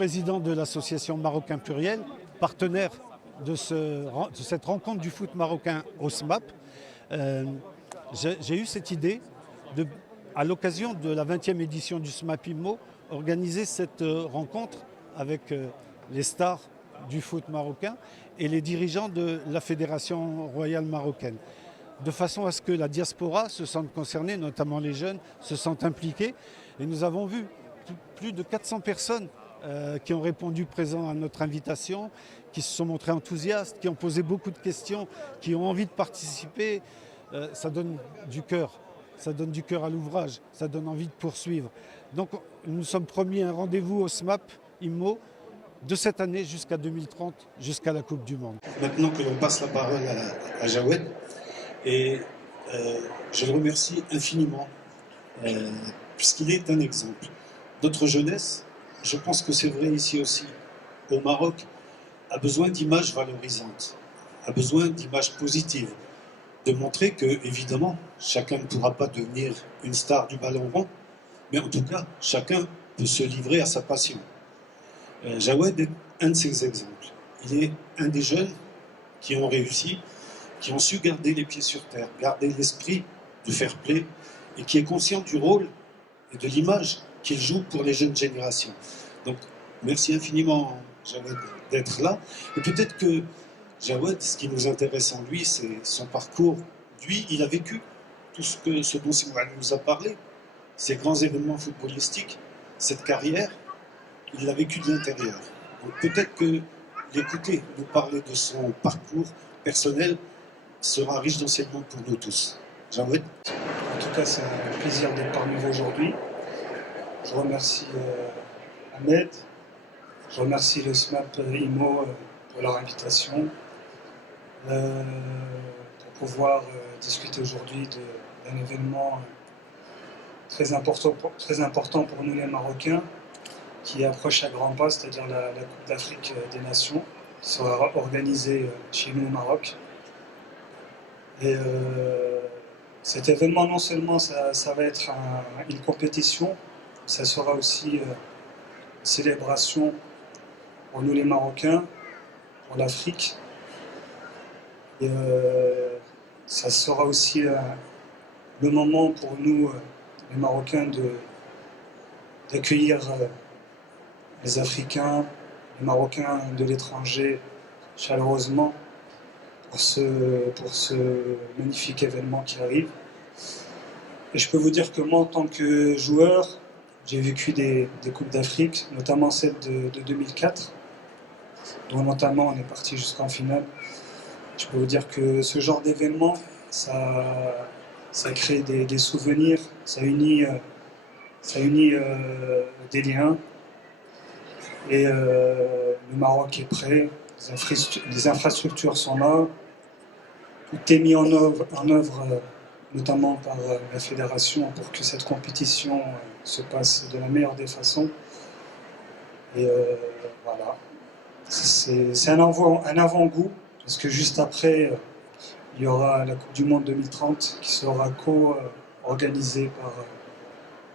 président de l'association Marocain Pluriel, partenaire de cette rencontre du foot marocain au SMAP. J'ai eu cette idée, à l'occasion de la 20e édition du SMAP IMO, organiser cette rencontre avec les stars du foot marocain et les dirigeants de la Fédération royale marocaine, de façon à ce que la diaspora se sente concernée, notamment les jeunes, se sentent impliqués. Et nous avons vu plus de 400 personnes qui ont répondu présent à notre invitation, qui se sont montrés enthousiastes, qui ont posé beaucoup de questions, qui ont envie de participer. Ça donne du cœur à l'ouvrage, ça donne envie de poursuivre. Donc nous sommes promis un rendez-vous au SMAP IMO de cette année jusqu'à 2030, jusqu'à la Coupe du Monde. Maintenant que l'on passe la parole à Jawed, et je le remercie infiniment, puisqu'il est un exemple. Notre jeunesse, je pense que c'est vrai ici aussi, au Maroc, a besoin d'images valorisantes, a besoin d'images positives, de montrer que, évidemment, chacun ne pourra pas devenir une star du ballon rond, mais en tout cas, chacun peut se livrer à sa passion. Jawed est un de ces exemples. Il est un des jeunes qui ont réussi, qui ont su garder les pieds sur terre, garder l'esprit du fair play, et qui est conscient du rôle et de l'image qu'il joue pour les jeunes générations. Donc, merci infiniment, Jawed, d'être là. Et peut-être que Jawed, ce qui nous intéresse en lui, c'est son parcours. Lui, il a vécu tout ce dont Simran nous a parlé, ces grands événements footballistiques, cette carrière, il l'a vécu de l'intérieur. Donc peut-être que l'écouter nous parler de son parcours personnel sera riche d'enseignements pour nous tous. Jawed. En tout cas, c'est un plaisir d'être parmi vous aujourd'hui. Je remercie Ahmed, je remercie le SMAP IMO pour leur invitation, pour pouvoir discuter aujourd'hui d'un événement très important pour nous les Marocains, qui approche à grands pas, c'est-à-dire la Coupe d'Afrique des Nations, qui sera organisée chez nous au Maroc. Et cet événement, non seulement ça va être une compétition, ça sera aussi une célébration pour nous les Marocains, pour l'Afrique. Et ça sera aussi le moment pour nous, les Marocains, d'accueillir les Africains, les Marocains de l'étranger, chaleureusement, pour ce magnifique événement qui arrive. Et je peux vous dire que moi, en tant que joueur, j'ai vécu des Coupes d'Afrique, notamment celle de 2004, dont notamment on est parti jusqu'en finale. Je peux vous dire que ce genre d'événement, ça crée des souvenirs, ça unit des liens. Et le Maroc est prêt, les infrastructures sont là, tout est mis en œuvre notamment par la fédération pour que cette compétition se passe de la meilleure des façons. Et voilà, c'est un avant-goût, parce que juste après, il y aura la Coupe du Monde 2030 qui sera co-organisée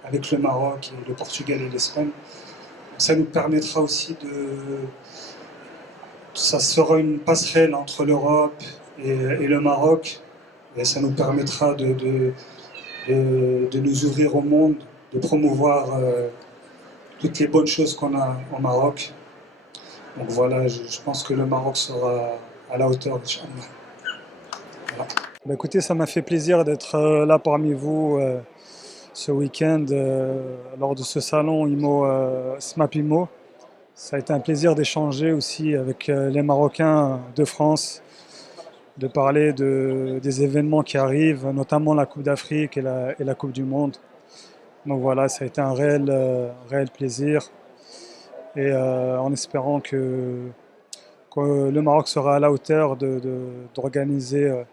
avec le Maroc, et le Portugal et l'Espagne. Ça nous permettra aussi ça sera une passerelle entre l'Europe et le Maroc, et ça nous permettra de nous ouvrir au monde, de promouvoir toutes les bonnes choses qu'on a au Maroc. Donc voilà, je pense que le Maroc sera à la hauteur, Inch'Allah. Voilà. Écoutez, ça m'a fait plaisir d'être là parmi vous ce week-end lors de ce salon IMO, SMAP IMO. Ça a été un plaisir d'échanger aussi avec les Marocains de France, de parler des événements qui arrivent, notamment la Coupe d'Afrique et la Coupe du Monde. Donc voilà, ça a été un réel plaisir. Et en espérant que le Maroc sera à la hauteur d'organiser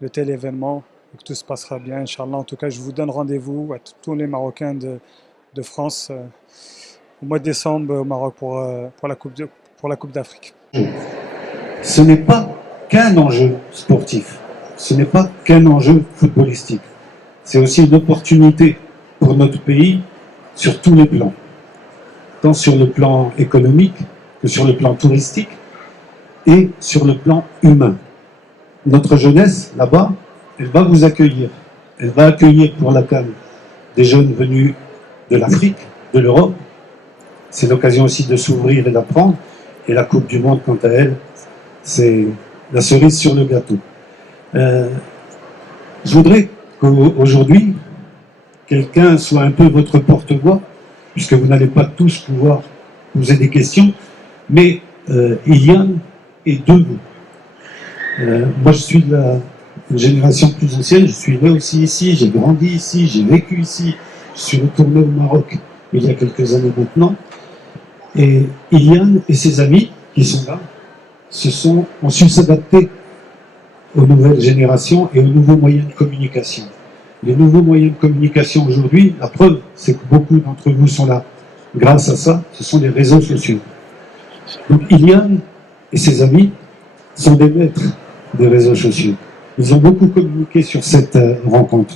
de tel événement, et que tout se passera bien, Inch'Allah. En tout cas, je vous donne rendez-vous à tous les Marocains de France au mois de décembre au Maroc pour la Coupe d'Afrique. Ce n'est pas qu'un enjeu sportif, ce n'est pas qu'un enjeu footballistique. C'est aussi une opportunité pour notre pays sur tous les plans. tant sur le plan économique que sur le plan touristique et sur le plan humain. Notre jeunesse, là-bas, elle va vous accueillir. Elle va accueillir pour la CAN des jeunes venus de l'Afrique, de l'Europe. C'est l'occasion aussi de s'ouvrir et d'apprendre. Et la Coupe du Monde, quant à elle, c'est la cerise sur le gâteau. Je voudrais qu'aujourd'hui, quelqu'un soit un peu votre porte-voix, puisque vous n'allez pas tous pouvoir poser des questions, mais Iliane est de vous. Moi, je suis de la génération plus ancienne, je suis né aussi ici, j'ai grandi ici, j'ai vécu ici, je suis retourné au Maroc il y a quelques années maintenant, et Iliane et ses amis qui sont là ont su s'adapter aux nouvelles générations et aux nouveaux moyens de communication. Les nouveaux moyens de communication aujourd'hui, la preuve, c'est que beaucoup d'entre vous sont là. Grâce à ça, ce sont les réseaux sociaux. Donc Iliane et ses amis sont des maîtres des réseaux sociaux. Ils ont beaucoup communiqué sur cette rencontre.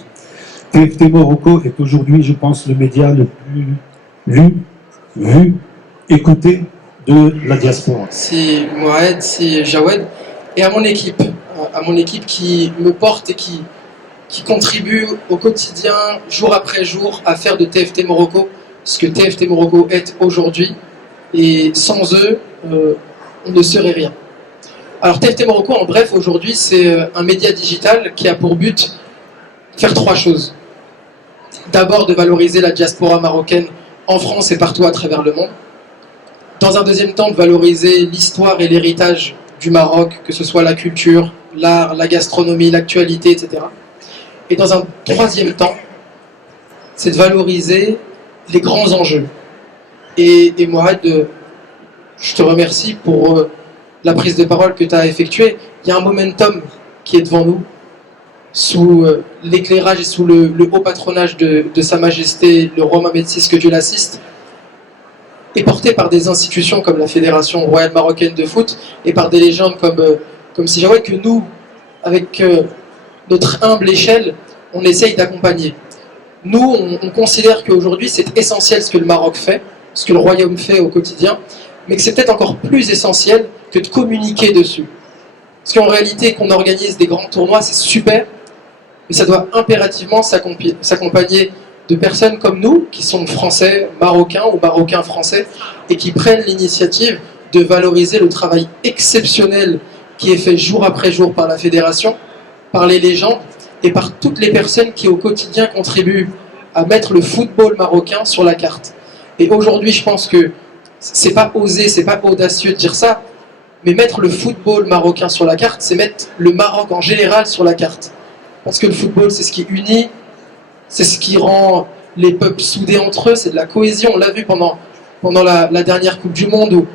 TFT Morocco est aujourd'hui, je pense, le média le plus lu, vu, écouté de la diaspora. C'est Mohamed, c'est Jawed, et à mon équipe qui me porte et qui contribue au quotidien, jour après jour, à faire de TFT Morocco ce que TFT Morocco est aujourd'hui. Et sans eux, on ne serait rien. Alors TFT Morocco, en bref, aujourd'hui, c'est un média digital qui a pour but de faire trois choses. D'abord, de valoriser la diaspora marocaine en France et partout à travers le monde. Dans un deuxième temps, de valoriser l'histoire et l'héritage du Maroc, que ce soit la culture, l'art, la gastronomie, l'actualité, etc. Et dans un troisième temps, c'est de valoriser les grands enjeux. Et Mohamed, je te remercie pour la prise de parole que tu as effectuée. Il y a un momentum qui est devant nous, sous l'éclairage et sous le haut patronage de Sa Majesté, le roi Mohamed VI, que Dieu l'assiste, et porté par des institutions comme la Fédération royale marocaine de foot et par des légendes comme Sijawed, que nous, avec notre humble échelle, on essaye d'accompagner. Nous, on considère qu'aujourd'hui, c'est essentiel ce que le Maroc fait, ce que le royaume fait au quotidien, mais que c'est peut-être encore plus essentiel que de communiquer dessus. Parce qu'en réalité, qu'on organise des grands tournois, c'est super, mais ça doit impérativement s'accompagner de personnes comme nous, qui sont français, marocains ou marocains français, et qui prennent l'initiative de valoriser le travail exceptionnel qui est fait jour après jour par la Fédération, par les légendes, et par toutes les personnes qui au quotidien contribuent à mettre le football marocain sur la carte. Et aujourd'hui, je pense que c'est pas osé, c'est pas audacieux de dire ça, mais mettre le football marocain sur la carte, c'est mettre le Maroc en général sur la carte. Parce que le football, c'est ce qui unit, c'est ce qui rend les peuples soudés entre eux, c'est de la cohésion. On l'a vu pendant la dernière Coupe du Monde, où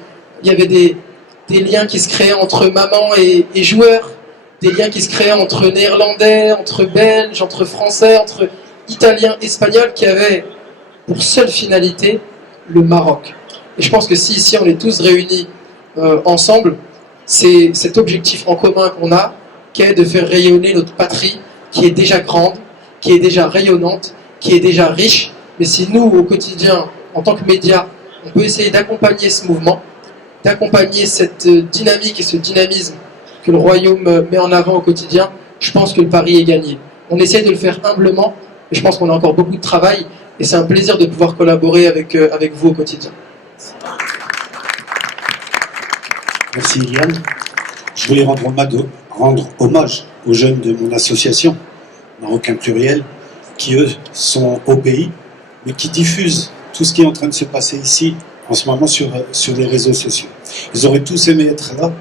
il y avait des liens qui se créaient entre mamans et joueurs, des liens qui se créaient entre Néerlandais, entre Belges, entre Français, entre Italiens, Espagnols, qui avaient pour seule finalité le Maroc. Et je pense que si ici on est tous réunis ensemble, c'est cet objectif en commun qu'on a, qui est de faire rayonner notre patrie, qui est déjà grande, qui est déjà rayonnante, qui est déjà riche. Mais si nous, au quotidien, en tant que médias, on peut essayer d'accompagner ce mouvement, d'accompagner cette dynamique et ce dynamisme que le royaume met en avant au quotidien, je pense que le pari est gagné. On essaie de le faire humblement, et je pense qu'on a encore beaucoup de travail, et c'est un plaisir de pouvoir collaborer avec vous au quotidien. Merci Iliane. Je voulais rendre hommage aux jeunes de mon association, Marocain Pluriel, qui eux sont au pays, mais qui diffusent tout ce qui est en train de se passer ici, en ce moment, sur les réseaux sociaux. Ils auraient tous aimé être là,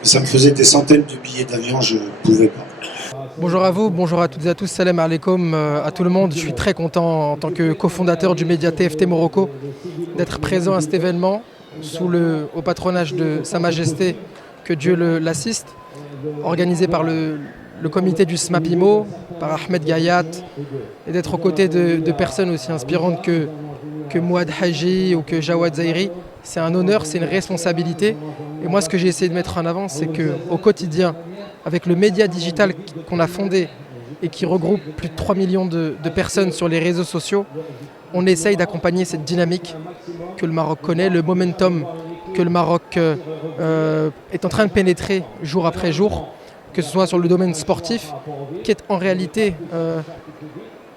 mais ça me faisait des centaines de billets d'avion, je ne pouvais pas. Bonjour à vous, bonjour à toutes et à tous, salam alaikum à tout le monde. Je suis très content en tant que cofondateur du média TFT Morocco d'être présent à cet événement au patronage de Sa Majesté, que Dieu l'assiste, organisé par le comité du SMAPIMO, par Ahmed Gayat, et d'être aux côtés de personnes aussi inspirantes que Mouad Haji ou que Jawad Zairi. C'est un honneur, c'est une responsabilité. Et moi, ce que j'ai essayé de mettre en avant, c'est qu'au quotidien, avec le média digital qu'on a fondé et qui regroupe plus de 3 millions de personnes sur les réseaux sociaux, on essaye d'accompagner cette dynamique que le Maroc connaît, le momentum que le Maroc est en train de pénétrer jour après jour, que ce soit sur le domaine sportif, qui est en réalité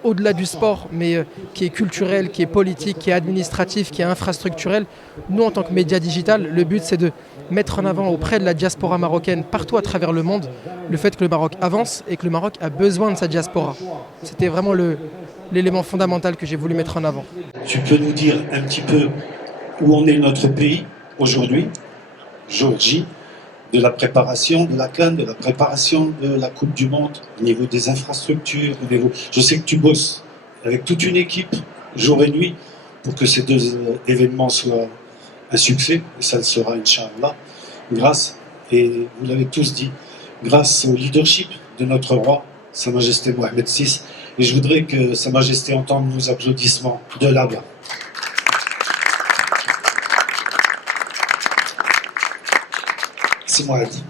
au-delà du sport, mais qui est culturel, qui est politique, qui est administratif, qui est infrastructurel. Nous, en tant que média digital, le but, c'est de mettre en avant auprès de la diaspora marocaine, partout à travers le monde, le fait que le Maroc avance et que le Maroc a besoin de sa diaspora. C'était vraiment l'élément fondamental que j'ai voulu mettre en avant. Tu peux nous dire un petit peu où en est notre pays aujourd'hui, Géorgie, de la préparation de la CAN, de la préparation de la Coupe du Monde, au niveau des infrastructures, au niveau... Je sais que tu bosses avec toute une équipe, jour et nuit, pour que ces deux événements soient un succès, et ça le sera, Inch'Allah, grâce, et vous l'avez tous dit, grâce au leadership de notre roi, Sa Majesté Mohamed VI, et je voudrais que Sa Majesté entende nos applaudissements de là-bas. C'est moi, dit.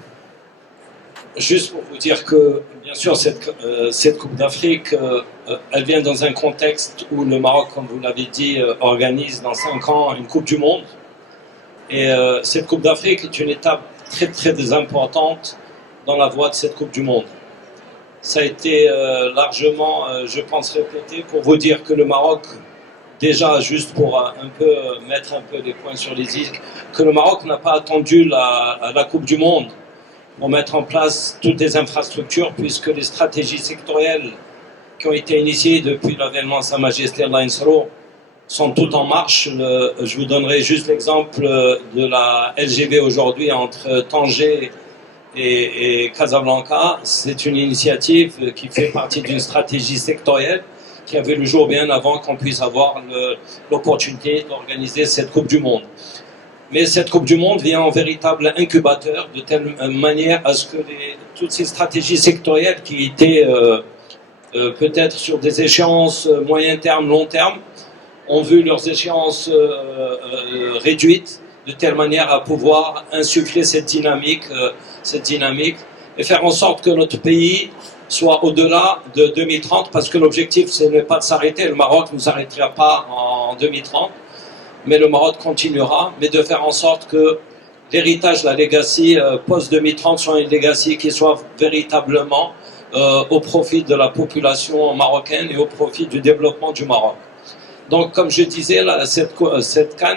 Juste pour vous dire que, bien sûr, cette Coupe d'Afrique, elle vient dans un contexte où le Maroc, comme vous l'avez dit, organise dans 5 ans une Coupe du Monde. Et cette Coupe d'Afrique est une étape très, très importante dans la voie de cette Coupe du Monde. Ça a été largement, je pense, répété pour vous dire que le Maroc, déjà, juste pour mettre un peu les points sur les i, que le Maroc n'a pas attendu la Coupe du Monde pour mettre en place toutes les infrastructures, puisque les stratégies sectorielles qui ont été initiées depuis l'avènement de Sa Majesté Allah Insaro sont toutes en marche. Je vous donnerai juste l'exemple de la LGV aujourd'hui entre Tanger et Casablanca. C'est une initiative qui fait partie d'une stratégie sectorielle qui avait le jour bien avant qu'on puisse avoir l'opportunité d'organiser cette Coupe du Monde. Mais cette Coupe du Monde vient en véritable incubateur, de telle manière à ce que toutes ces stratégies sectorielles qui étaient peut-être sur des échéances moyen terme, long terme, ont vu leurs échéances réduites, de telle manière à pouvoir insuffler cette dynamique et faire en sorte que notre pays soit au-delà de 2030, parce que l'objectif, ce n'est pas de s'arrêter. Le Maroc ne s'arrêtera pas en 2030, mais le Maroc continuera, mais de faire en sorte que l'héritage, la legacy post-2030 soit une legacy qui soit véritablement au profit de la population marocaine et au profit du développement du Maroc. Donc, comme je disais, cette CAN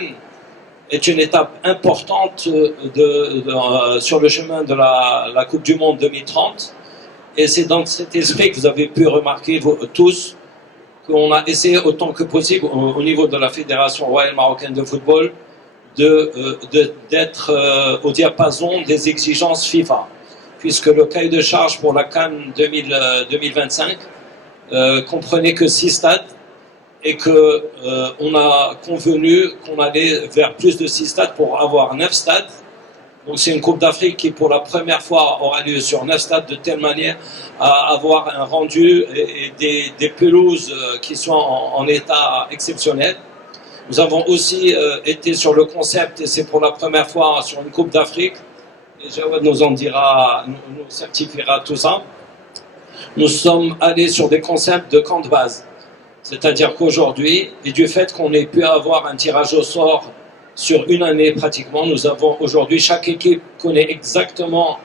est une étape importante sur le chemin de la Coupe du Monde 2030. Et c'est dans cet esprit que vous avez pu remarquer tous qu'on a essayé autant que possible au niveau de la Fédération royale marocaine de football d'être au diapason des exigences FIFA, puisque le cahier de charge pour la CAN 2025 comprenait que 6 stades et qu'on a convenu qu'on allait vers plus de 6 stades pour avoir 9 stades. Donc c'est une Coupe d'Afrique qui pour la première fois aura lieu sur 9 stades, de telle manière à avoir un rendu et des pelouses qui sont en état exceptionnel. Nous avons aussi été sur le concept, et c'est pour la première fois sur une Coupe d'Afrique, et Jawed nous en dira, nous certifiera tout ça. Nous sommes allés sur des concepts de camp de base. C'est-à-dire qu'aujourd'hui, et du fait qu'on ait pu avoir un tirage au sort sur une année pratiquement, nous avons aujourd'hui, chaque équipe connaît exactement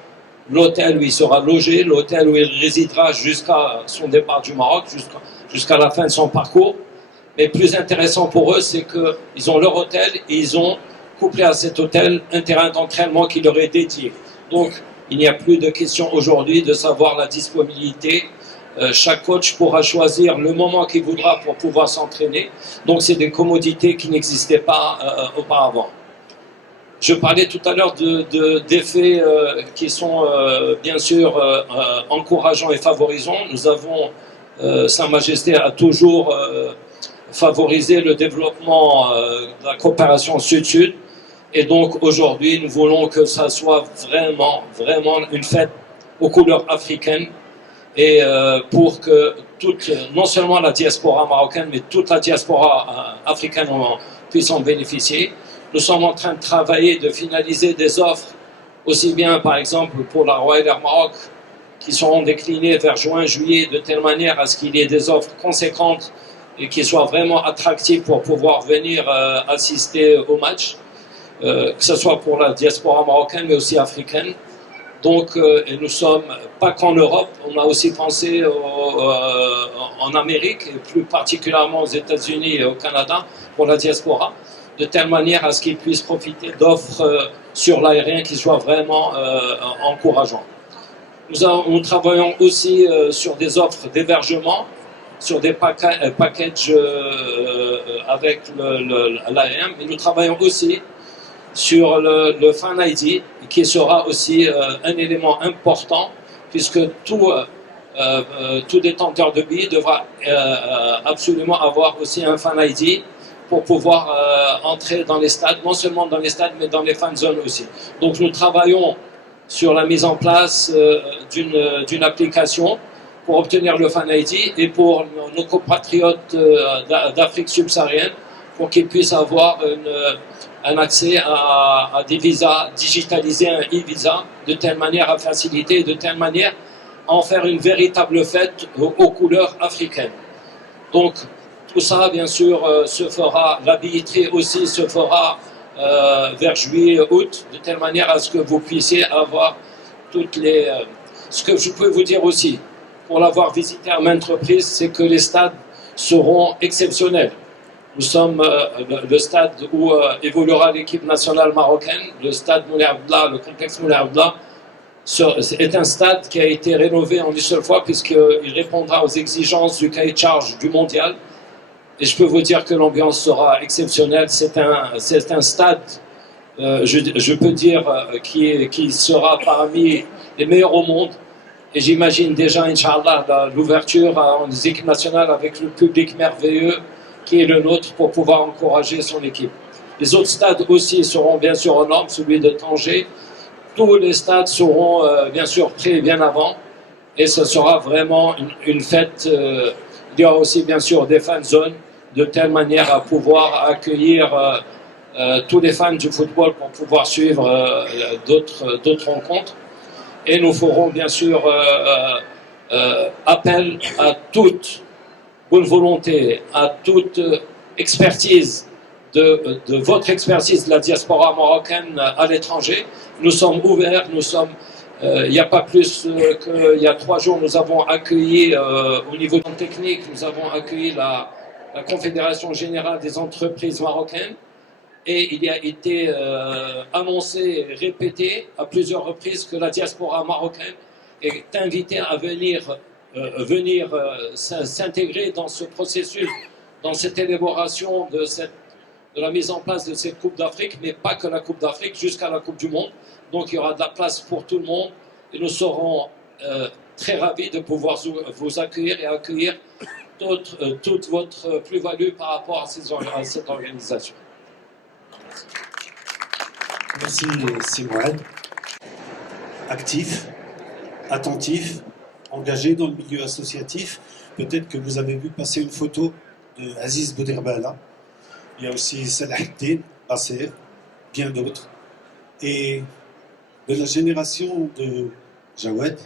l'hôtel où il sera logé, l'hôtel où il résidera jusqu'à son départ du Maroc, jusqu'à la fin de son parcours. Mais plus intéressant pour eux, c'est qu'ils ont leur hôtel et ils ont couplé à cet hôtel un terrain d'entraînement qui leur est dédié. Donc, il n'y a plus de question aujourd'hui de savoir la disponibilité. Chaque coach pourra choisir le moment qu'il voudra pour pouvoir s'entraîner. Donc, c'est des commodités qui n'existaient pas auparavant. Je parlais tout à l'heure d'effets qui sont bien sûr encourageants et favorisants. Nous avons, Sa Majesté a toujours favorisé le développement de la coopération sud-sud. Et donc, aujourd'hui, nous voulons que ça soit vraiment une fête aux couleurs africaines. Et pour que non seulement la diaspora marocaine, mais toute la diaspora africaine puisse en bénéficier. Nous sommes en train de travailler, de finaliser des offres, aussi bien par exemple pour la Royal Air Maroc, qui seront déclinées vers juin, juillet, de telle manière à ce qu'il y ait des offres conséquentes et qui soit vraiment attractif pour pouvoir venir assister au match, que ce soit pour la diaspora marocaine mais aussi africaine. Donc, et nous sommes pas qu'en Europe, on a aussi pensé en Amérique, et plus particulièrement aux États-Unis et au Canada, pour la diaspora, de telle manière à ce qu'ils puissent profiter d'offres sur l'aérien qui soient vraiment encourageantes. Nous travaillons aussi sur des offres d'hébergement, sur des packages avec l'aérien, mais nous travaillons aussi sur le Fan ID, qui sera aussi un élément important, puisque tout détenteur de billets devra absolument avoir aussi un Fan ID pour pouvoir entrer dans les stades, non seulement dans les stades, mais dans les fan zones aussi. Donc nous travaillons sur la mise en place d'une application pour obtenir le Fan ID et pour nos compatriotes d'Afrique subsaharienne, pour qu'ils puissent avoir un accès à des visas digitalisés, un e-visa, de telle manière à faciliter, de telle manière à en faire une véritable fête aux couleurs africaines. Donc, tout ça, bien sûr, se fera, la billetterie aussi se fera vers juillet, août, de telle manière à ce que vous puissiez avoir toutes les... ce que je peux vous dire aussi, pour l'avoir visité à maintes reprises, c'est que les stades seront exceptionnels. Nous sommes le stade où évoluera l'équipe nationale marocaine, le stade Moulay Abdallah, le complexe Moulay Abdallah, est un stade qui a été rénové en une seule fois puisqu'il répondra aux exigences du cahier de charge du mondial. Et je peux vous dire que l'ambiance sera exceptionnelle. C'est un stade, je peux dire, qui sera parmi les meilleurs au monde. Et j'imagine déjà, Inch'Allah, l'ouverture en équipe nationale avec le public merveilleux qui est le nôtre pour pouvoir encourager son équipe. Les autres stades aussi seront bien sûr aux normes, celui de Tanger. Tous les stades seront bien sûr prêts bien avant et ce sera vraiment une fête. Il y aura aussi bien sûr des fan zones de telle manière à pouvoir accueillir tous les fans du football pour pouvoir suivre d'autres rencontres. Et nous ferons bien sûr appel à toute bonne volonté, à toute expertise de votre expertise de la diaspora marocaine à l'étranger. Nous sommes ouverts, il n'y a pas plus qu'il y a 3 jours, nous avons accueilli au niveau technique, nous avons accueilli la Confédération Générale des Entreprises Marocaines et il a été annoncé et répété à plusieurs reprises que la diaspora marocaine est invitée à venir s'intégrer dans ce processus, dans cette élaboration de la mise en place de cette Coupe d'Afrique, mais pas que la Coupe d'Afrique, jusqu'à la Coupe du Monde. Donc il y aura de la place pour tout le monde et nous serons très ravis de pouvoir vous accueillir et accueillir toute votre plus-value par rapport à cette organisation. Merci Simouad. Actif, attentif, engagé dans le milieu associatif. Peut-être que vous avez vu passer une photo de Aziz Bouderbala. Il y a aussi Salah Eddin, Basser, bien d'autres. Et de la génération de Jawed,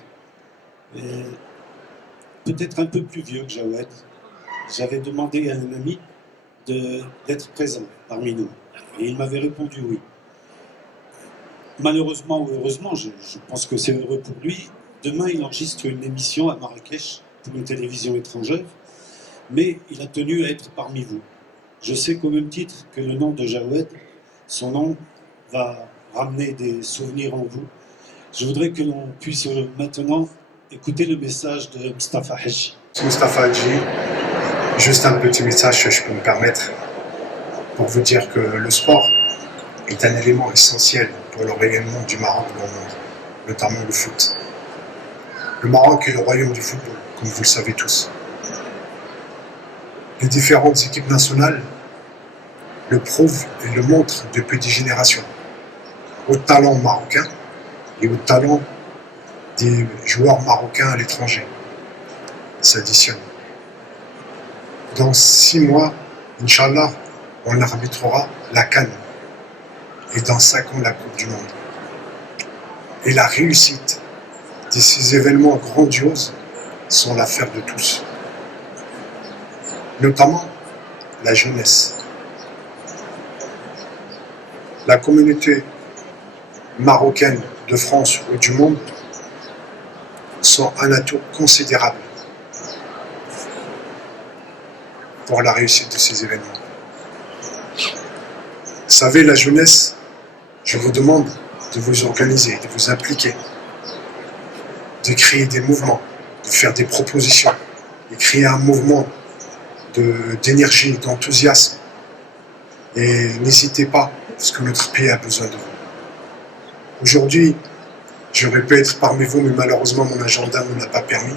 peut-être un peu plus vieux que Jawed, j'avais demandé à un ami d'être présent parmi nous. Et il m'avait répondu oui. Malheureusement ou heureusement, je pense que c'est heureux pour lui, demain il enregistre une émission à Marrakech pour une télévision étrangère, mais il a tenu à être parmi vous. Je sais qu'au même titre que le nom de Jawed, son nom va ramener des souvenirs en vous. Je voudrais que l'on puisse maintenant écouter le message de Mustafa Hadji. Mustafa Hadji, juste un petit message, je peux me permettre, pour vous dire que le sport est un élément essentiel pour le rayonnement du Maroc dans le monde, notamment le foot. Le Maroc est le royaume du football, comme vous le savez tous. Les différentes équipes nationales le prouvent et le montrent depuis des générations. Au talent marocain et au talent des joueurs marocains à l'étranger s'additionnent. Dans 6 mois, Inch'Allah, on arbitrera la CAN et dans 5 ans la Coupe du Monde. Et la réussite de ces événements grandioses sont l'affaire de tous. notamment la jeunesse. La communauté marocaine de France ou du monde sont un atout considérable pour la réussite de ces événements. Vous savez, la jeunesse, je vous demande de vous organiser, de vous impliquer, de créer des mouvements, de faire des propositions, de créer un mouvement d'énergie, d'enthousiasme. Et n'hésitez pas, parce que notre pays a besoin de vous. Aujourd'hui, j'aurais pu être parmi vous, mais malheureusement mon agenda ne me l'a pas permis.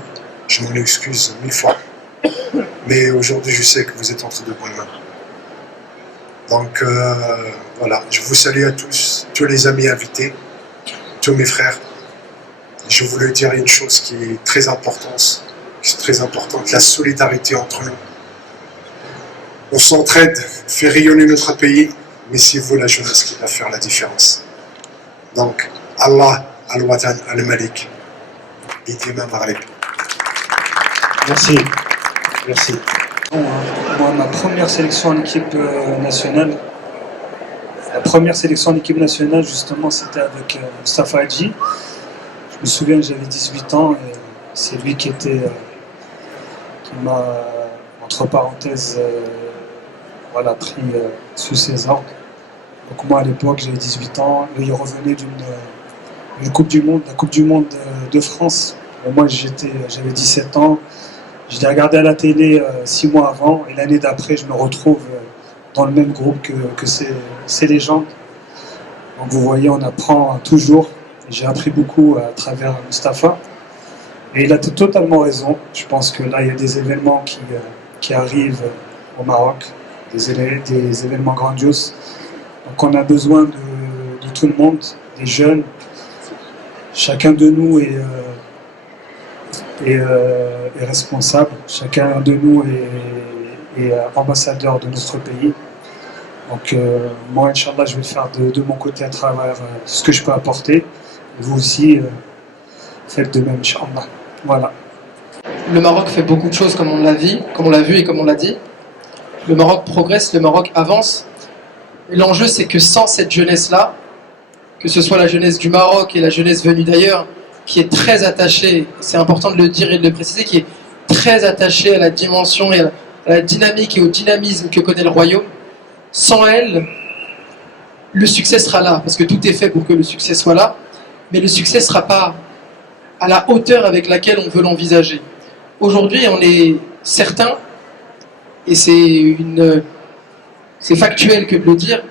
Je m'en excuse 1000 fois. Mais aujourd'hui, je sais que vous êtes entre de bonnes mains. Donc voilà, je vous salue à tous les amis invités, tous mes frères. Je voulais dire une chose qui est très importante, la solidarité entre nous. On s'entraide, fait rayonner notre pays, mais c'est vous la jeunesse qui va faire la différence. Donc, Allah al-Watan al-Malik, Idima Maghreb. Merci. Merci. Moi, ma première sélection en équipe nationale, justement, c'était avec Moustapha Hadji. Je me souviens, j'avais 18 ans et c'est lui qui m'a, entre parenthèses, pris sous ses ordres. Donc moi, à l'époque, j'avais 18 ans. Lui, il revenait d'une Coupe du Monde, la Coupe du Monde de France. Et moi, j'avais 17 ans. Je l'ai regardé à la télé 6 mois avant. Et l'année d'après, je me retrouve dans le même groupe que ces légendes. Donc vous voyez, on apprend toujours. J'ai appris beaucoup à travers Moustapha. Et il a totalement raison. Je pense que là, il y a des événements qui arrivent au Maroc, des événements grandioses. Donc on a besoin de tout le monde, des jeunes. Chacun de nous est responsable. Chacun de nous est ambassadeur de notre pays. Donc moi, Inch'Allah, je vais le faire de mon côté à travers ce que je peux apporter. Vous aussi, faites de même, Inch'Allah. Voilà. Le Maroc fait beaucoup de choses comme on l'a vu et comme on l'a dit. Le Maroc progresse, le Maroc avance. Et l'enjeu, c'est que sans cette jeunesse-là, que ce soit la jeunesse du Maroc et la jeunesse venue d'ailleurs, qui est très attachée, c'est important de le dire et de le préciser, qui est très attachée à la dimension et à la dynamique et au dynamisme que connaît le royaume, sans elle, le succès sera là, parce que tout est fait pour que le succès soit là, mais le succès ne sera pas à la hauteur avec laquelle on veut l'envisager. Aujourd'hui, on est certain, et c'est factuel que de le dire,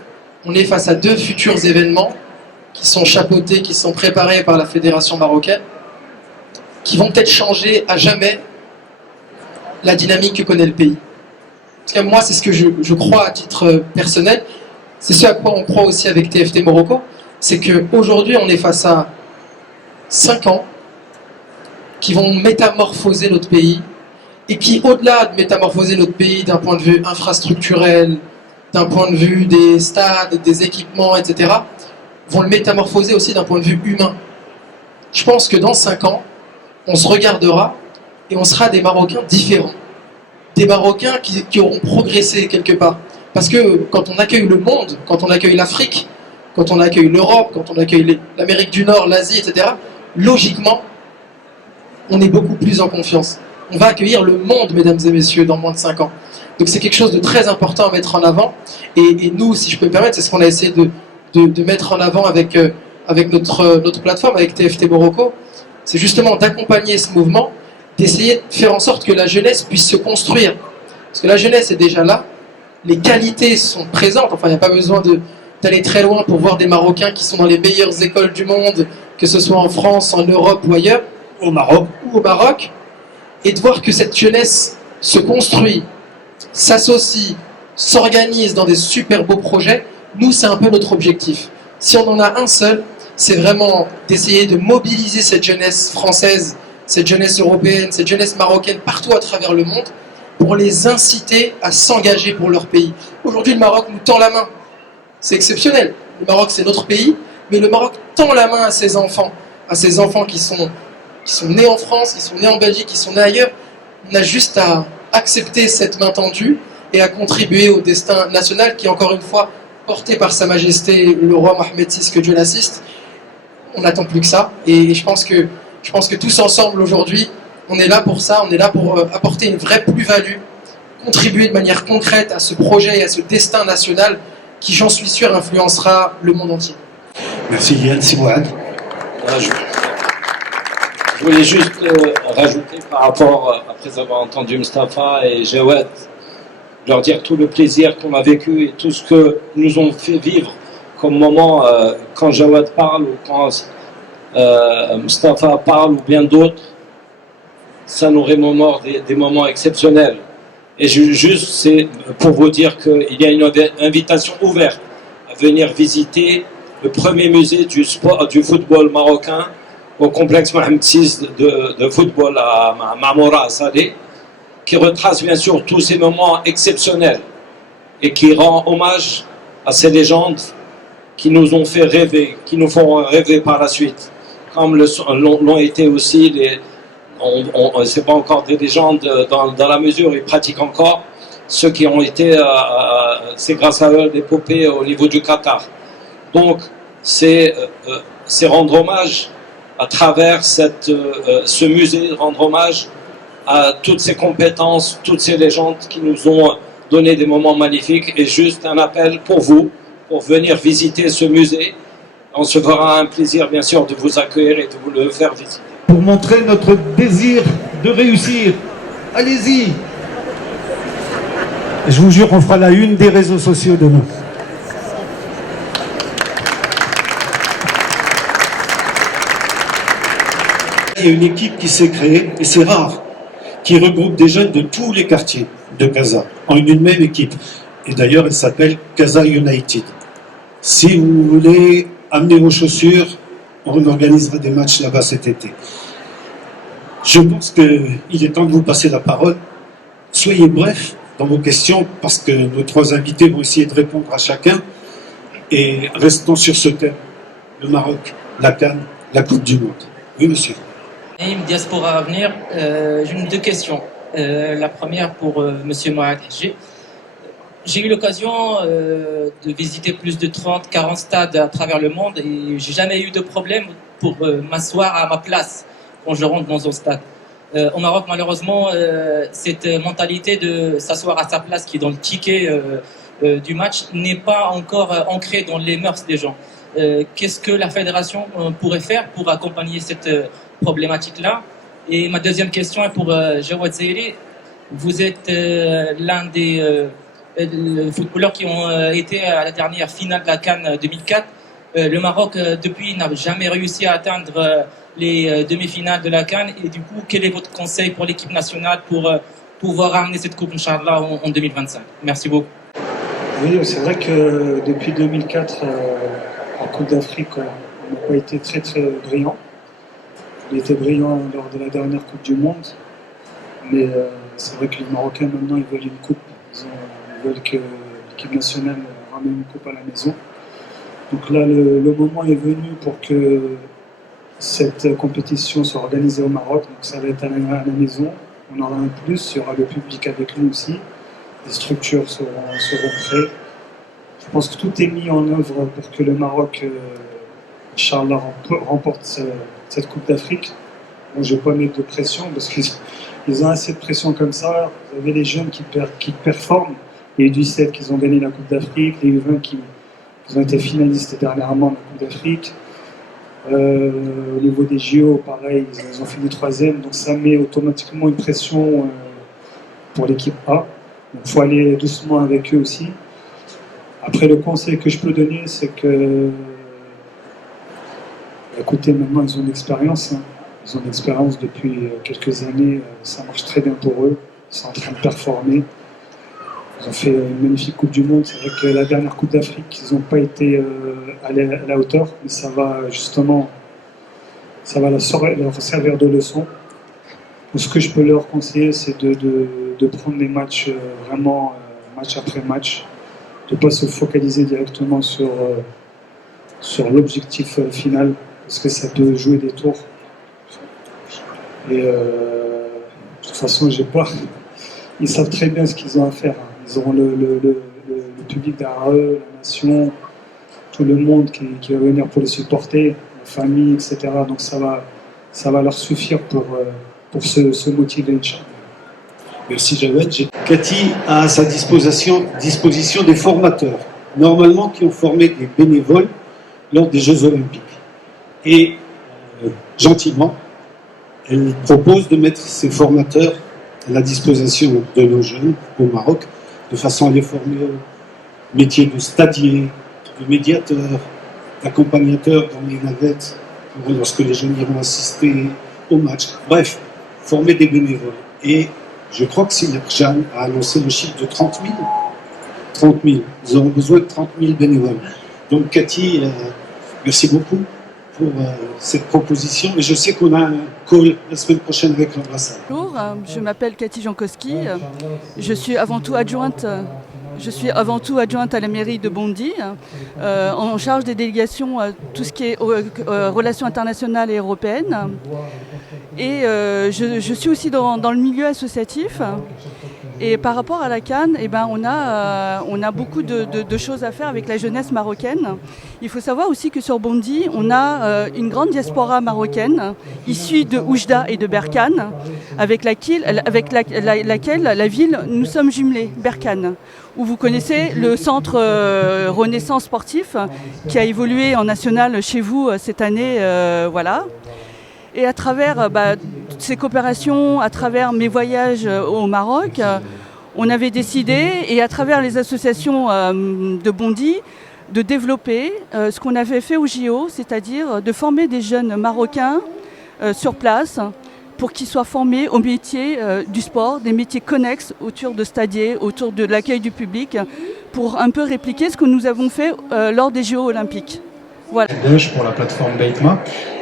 on est face à 2 futurs événements qui sont chapeautés, qui sont préparés par la fédération marocaine, qui vont peut-être changer à jamais la dynamique que connaît le pays. Parce que moi, c'est ce que je crois à titre personnel, c'est ce à quoi on croit aussi avec TFT Morocco, c'est qu'aujourd'hui, on est face à 5 ans qui vont métamorphoser notre pays, et qui, au-delà de métamorphoser notre pays d'un point de vue infrastructurel, d'un point de vue des stades, des équipements, etc., vont le métamorphoser aussi d'un point de vue humain. Je pense que dans 5 ans, on se regardera et on sera des Marocains différents. Des Marocains qui auront progressé quelque part. Parce que quand on accueille le monde, quand on accueille l'Afrique, quand on accueille l'Europe, quand on accueille l'Amérique du Nord, l'Asie, etc., logiquement, on est beaucoup plus en confiance. On va accueillir le monde, mesdames et messieurs, dans moins de 5 ans. Donc c'est quelque chose de très important à mettre en avant. Et nous, si je peux me permettre, c'est ce qu'on a essayé de mettre en avant avec notre plateforme, avec TFT Morocco. C'est justement d'accompagner ce mouvement, d'essayer de faire en sorte que la jeunesse puisse se construire. Parce que la jeunesse est déjà là, les qualités sont présentes, enfin il n'y a pas besoin d'aller très loin pour voir des Marocains qui sont dans les meilleures écoles du monde, que ce soit en France, en Europe ou ailleurs, Au Maroc. ou au Maroc, et de voir que cette jeunesse se construit, s'associe, s'organise dans des super beaux projets. Nous, c'est un peu notre objectif. Si on en a un seul, c'est vraiment d'essayer de mobiliser cette jeunesse française, cette jeunesse européenne, cette jeunesse marocaine partout à travers le monde pour les inciter à s'engager pour leur pays. Aujourd'hui, le Maroc nous tend la main. C'est exceptionnel. Le Maroc, c'est notre pays, mais le Maroc tend la main à ses enfants qui sont nés en France, qui sont nés en Belgique, qui sont nés ailleurs. On a juste à accepté cette main tendue et a contribué au destin national qui est encore une fois porté par Sa Majesté le roi Mohammed VI, que Dieu l'assiste. On n'attend plus que ça, et je pense que tous ensemble aujourd'hui, on est là pour ça, on est là pour apporter une vraie plus-value, contribuer de manière concrète à ce projet et à ce destin national qui, j'en suis sûr, influencera le monde entier. Merci Yann Sibouad. Je voulais juste rajouter par rapport, après avoir entendu Mustapha et Jawed, leur dire tout le plaisir qu'on a vécu et tout ce que nous ont fait vivre comme moment quand Jawed parle ou quand Mustapha parle ou bien d'autres, ça nous remémore des moments exceptionnels. Et juste, c'est pour vous dire qu'il y a une invitation ouverte à venir visiter le premier musée du football marocain au complexe Mohamed VI de football à Mamoura, à Salé, qui retrace bien sûr tous ces moments exceptionnels et qui rend hommage à ces légendes qui nous ont fait rêver, qui nous font rêver par la suite, comme l'ont été aussi c'est pas encore des légendes dans la mesure où ils pratiquent encore, ceux qui ont été, c'est grâce à eux l'épopée au niveau du Qatar. Donc c'est rendre hommage à travers ce musée, rendre hommage à toutes ces compétences, toutes ces légendes qui nous ont donné des moments magnifiques, et juste un appel pour vous, pour venir visiter ce musée. On se fera un plaisir bien sûr de vous accueillir et de vous le faire visiter. Pour montrer notre désir de réussir. Allez-y. Je vous jure qu'on fera la une des réseaux sociaux demain. Il y a une équipe qui s'est créée, et c'est rare, qui regroupe des jeunes de tous les quartiers de Casa en une même équipe. Et d'ailleurs, elle s'appelle Casa United. Si vous voulez amener vos chaussures, on organisera des matchs là-bas cet été. Je pense qu'il est temps de vous passer la parole. Soyez brefs dans vos questions, parce que nos trois invités vont essayer de répondre à chacun. Et restons sur ce thème, le Maroc, la CAN, la Coupe du Monde. Oui, monsieur. Diaspora Avenir, j'ai deux questions. La première pour monsieur Mohamed Hajji. J'ai eu l'occasion de visiter plus de 30-40 stades à travers le monde et j'ai jamais eu de problème pour m'asseoir à ma place quand je rentre dans un stade. Au Maroc, malheureusement, cette mentalité de s'asseoir à sa place qui est dans le ticket du match n'est pas encore ancrée dans les mœurs des gens. Qu'est-ce que la fédération pourrait faire pour accompagner cette problématique-là? Et ma deuxième question est pour Jawed Zaïri. Vous êtes l'un des footballeurs qui ont été à la dernière finale de la CAN 2004. Le Maroc, depuis, n'a jamais réussi à atteindre les demi-finales de la CAN. Et du coup, quel est votre conseil pour l'équipe nationale pour pouvoir ramener cette coupe, Inch'Allah, en 2025? Merci beaucoup. Oui, c'est vrai que depuis 2004, en Coupe d'Afrique, on n'a pas été très très brillant. On était brillant lors de la dernière Coupe du Monde. Mais c'est vrai que les Marocains, maintenant, ils veulent une coupe. Ils veulent que l'équipe nationale ramène une coupe à la maison. Donc là, le moment est venu pour que cette compétition soit organisée au Maroc. Donc ça va être à la maison. On aura un plus, il y aura le public avec nous aussi. Les structures seront prêtes. Je pense que tout est mis en œuvre pour que le Maroc, Inch'Allah, remporte cette Coupe d'Afrique. Bon, je ne vais pas mettre de pression parce qu'ils ont assez de pression comme ça. Vous avez les jeunes qui performent. Les U17 qui ont gagné la Coupe d'Afrique, les U20 qui ont été finalistes dernièrement de la Coupe d'Afrique. Au niveau des JO, pareil, ils ont fini 3e. Donc ça met automatiquement une pression pour l'équipe A. Il faut aller doucement avec eux aussi. Après, le conseil que je peux donner, c'est que, écoutez, maintenant ils ont de l'expérience. Ils ont de l'expérience depuis quelques années. Ça marche très bien pour eux. Ils sont en train de performer. Ils ont fait une magnifique Coupe du Monde. C'est vrai que la dernière Coupe d'Afrique, ils n'ont pas été à la hauteur. Mais ça va justement, ça va leur servir de leçon. Donc, ce que je peux leur conseiller, c'est de prendre les matchs vraiment match après match, de ne pas se focaliser directement sur l'objectif final, parce que ça peut jouer des tours. Et de toute façon, j'ai pas ils savent très bien ce qu'ils ont à faire. Ils auront le public derrière eux, la nation, tout le monde qui va venir pour les supporter, la famille, etc. Donc ça va leur suffire pour se motiver, Inch'Allah. Merci Jawed. Cathy a à sa disposition des formateurs, normalement qui ont formé des bénévoles lors des Jeux Olympiques. Et gentiment, elle propose de mettre ces formateurs à la disposition de nos jeunes au Maroc, de façon à les former au métier de stadier, de médiateur, d'accompagnateur dans les navettes, lorsque les jeunes iront assister au match. Bref, former des bénévoles. Et je crois que Synerjan a annoncé le chiffre de 30 000. 30 000. Nous aurons besoin de 30 000 bénévoles. Donc Cathy, merci beaucoup pour cette proposition. Et je sais qu'on a un call la semaine prochaine avec l'ambassade. Bonjour, je m'appelle Cathy Jankowski. Je suis avant tout adjointe à la mairie de Bondy, en charge des délégations, tout ce qui est relations internationales et européennes. Et je suis aussi dans le milieu associatif. Et par rapport à la CAN, on a beaucoup de choses à faire avec la jeunesse marocaine. Il faut savoir aussi que sur Bondy, on a une grande diaspora marocaine issue de Oujda et de Berkane, avec laquelle la ville, nous sommes jumelés, Berkane, où vous connaissez le centre Renaissance sportif qui a évolué en national chez vous cette année. Voilà. Et à travers ces coopérations, à travers mes voyages au Maroc, on avait décidé, et à travers les associations de Bondy, de développer ce qu'on avait fait au JO, c'est-à-dire de former des jeunes Marocains sur place pour qu'ils soient formés aux métiers du sport, des métiers connexes autour de stadiers, autour de l'accueil du public, pour un peu répliquer ce que nous avons fait lors des JO olympiques. Voilà. Pour la plateforme Baitma.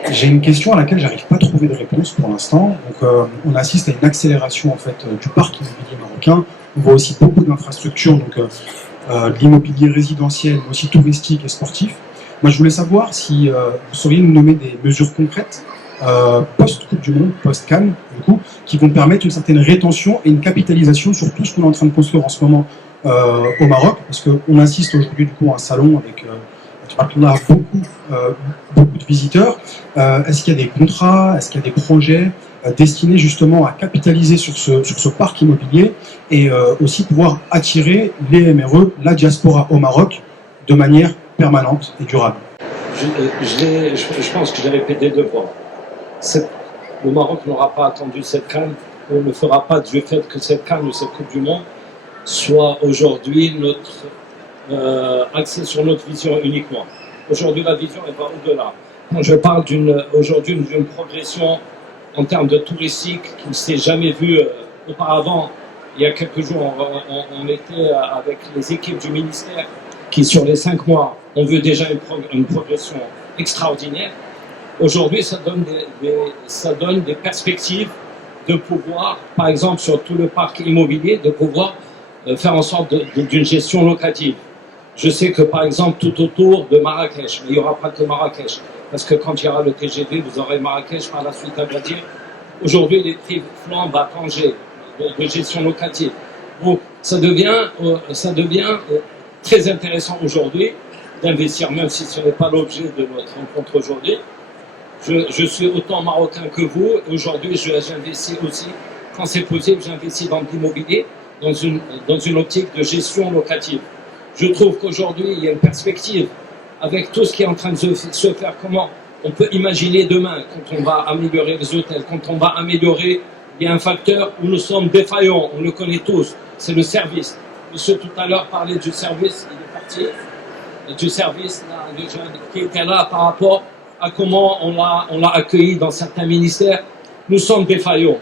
J'ai une question à laquelle j'arrive pas à trouver de réponse pour l'instant. Donc, on assiste à une accélération en fait du parc immobilier marocain. On voit aussi beaucoup d'infrastructures, donc de l'immobilier résidentiel, mais aussi touristique et sportif. Moi, je voulais savoir si vous sauriez nous nommer des mesures concrètes post-Coupe du Monde, post-CAN, du coup, qui vont permettre une certaine rétention et une capitalisation sur tout ce qu'on est en train de construire en ce moment au Maroc, parce qu'on assiste aujourd'hui du coup à un salon avec on a beaucoup de visiteurs. Est-ce qu'il y a des contrats, est-ce qu'il y a des projets destinés justement à capitaliser sur ce parc immobilier et aussi pouvoir attirer les MRE, la diaspora au Maroc, de manière permanente et durable? Je pense que j'ai répété 2 fois. Le Maroc n'aura pas attendu cette CAN, on ne fera pas du fait que cette CAN ou cette Coupe du Monde soit aujourd'hui notre axé sur notre vision uniquement. Aujourd'hui, la vision elle va au-delà. Quand je parle aujourd'hui d'une progression en termes de touristique qui ne s'est jamais vue auparavant, il y a quelques jours, on était avec les équipes du ministère qui, sur les 5 mois, ont vu déjà une progression extraordinaire. Aujourd'hui, ça donne des perspectives de pouvoir, par exemple, sur tout le parc immobilier, de pouvoir faire en sorte d'une gestion locative. Je sais que par exemple tout autour de Marrakech, mais il n'y aura pas que Marrakech, parce que quand il y aura le TGV, vous aurez Marrakech par la suite à Agadir. Aujourd'hui, les prix flambent à Tanger de gestion locative. Donc ça devient très intéressant aujourd'hui d'investir, même si ce n'est pas l'objet de notre rencontre aujourd'hui. Je suis autant marocain que vous. Aujourd'hui, j'investis aussi, quand c'est possible, j'investis dans l'immobilier, dans une optique de gestion locative. Je trouve qu'aujourd'hui, il y a une perspective avec tout ce qui est en train de se faire. Comment on peut imaginer demain, quand on va améliorer les hôtels, quand on va améliorer, il y a un facteur où nous sommes défaillants, on le connaît tous, c'est le service. Monsieur tout à l'heure parlait du service, il est parti, du service qui était là par rapport à comment on l'a accueilli dans certains ministères. Nous sommes défaillants.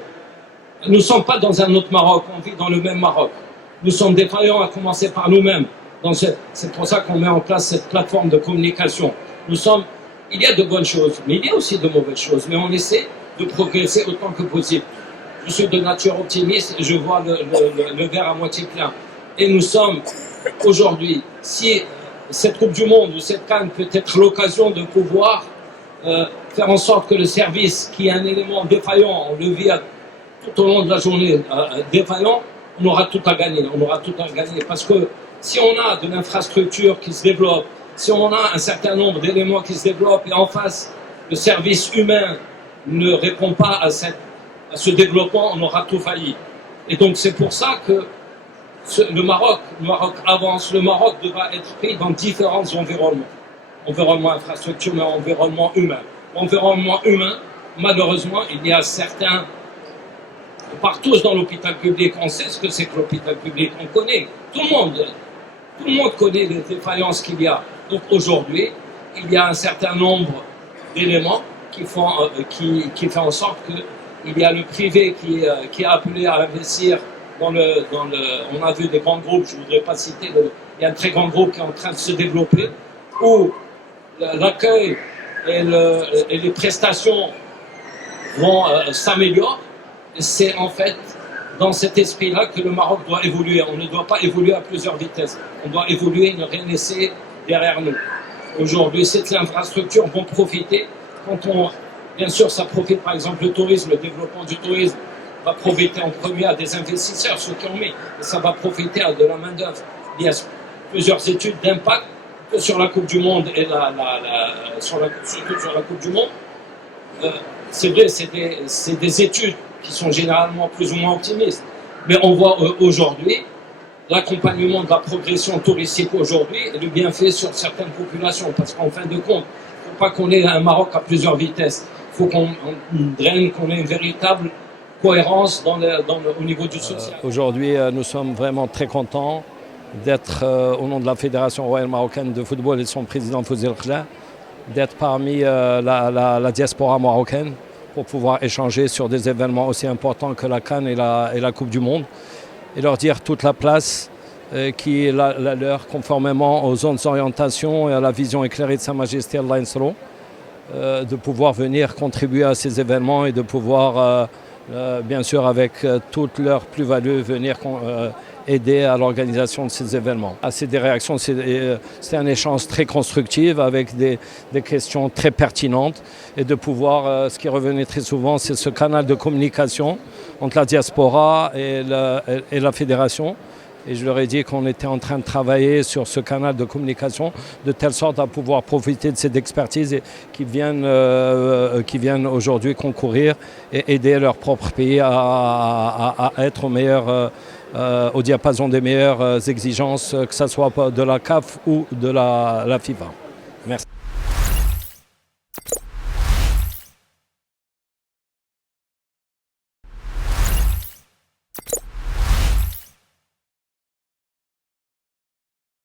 Nous ne sommes pas dans un autre Maroc, on vit dans le même Maroc. Nous sommes défaillants à commencer par nous-mêmes. C'est pour ça qu'on met en place cette plateforme de communication. Il y a de bonnes choses, mais il y a aussi de mauvaises choses. Mais on essaie de progresser autant que possible. Je suis de nature optimiste et je vois le verre à moitié plein. Et nous sommes aujourd'hui, si cette Coupe du Monde ou cette CAN peut être l'occasion de pouvoir faire en sorte que le service, qui est un élément défaillant, on le vit tout au long de la journée défaillant, on aura tout à gagner. On aura tout à gagner parce que si on a de l'infrastructure qui se développe, si on a un certain nombre d'éléments qui se développent et en face, le service humain ne répond pas à ce développement, on aura tout failli. Et donc c'est pour ça que le Maroc avance, le Maroc devra être pris dans différents environnements. Environnement infrastructure, mais environnement humain. Environnement humain, malheureusement, il y a certains, on part tous dans l'hôpital public, on sait ce que c'est que l'hôpital public, on connaît, tout le monde connaît les défaillances qu'il y a. Donc aujourd'hui, il y a un certain nombre d'éléments qui fait en sorte qu'il y a le privé qui est appelé à investir on a vu des grands groupes, je ne voudrais pas citer, il y a un très grand groupe qui est en train de se développer, où l'accueil et les prestations vont s'améliorer. Et c'est en fait dans cet esprit-là que le Maroc doit évoluer. On ne doit pas évoluer à plusieurs vitesses. On doit évoluer et ne rien laisser derrière nous. Aujourd'hui, ces infrastructures vont profiter. Bien sûr, ça profite par exemple le tourisme, le développement du tourisme va profiter en premier à des investisseurs, ceux qui ont mis, et ça va profiter à de la main-d'œuvre. Il y a plusieurs études d'impact que sur la Coupe du Monde et surtout sur la Coupe du Monde. C'est vrai, c'est des études qui sont généralement plus ou moins optimistes. Mais on voit aujourd'hui l'accompagnement de la progression touristique aujourd'hui et le bienfait sur certaines populations. Parce qu'en fin de compte, il ne faut pas qu'on ait un Maroc à plusieurs vitesses. Il faut qu'on ait une véritable cohérence au niveau du social. Aujourd'hui, nous sommes vraiment très contents d'être au nom de la Fédération royale marocaine de football et de son président Fouzil Khla, d'être parmi la diaspora marocaine pour pouvoir échanger sur des événements aussi importants que la CAN et la Coupe du Monde et leur dire toute la place qui est la leur conformément aux zones d'orientation et à la vision éclairée de Sa Majesté Allah Nsro, de pouvoir venir contribuer à ces événements et de pouvoir bien sûr avec toute leur plus-value venir aider à l'organisation de ces événements. C'est des réactions, c'est un échange très constructif avec des questions très pertinentes et de pouvoir, ce qui revenait très souvent, c'est ce canal de communication entre la diaspora et la fédération. Et je leur ai dit qu'on était en train de travailler sur ce canal de communication de telle sorte à pouvoir profiter de cette expertise et qui viennent aujourd'hui concourir et aider leur propre pays à être au diapason des meilleures exigences, que ce soit de la CAF ou de la FIFA.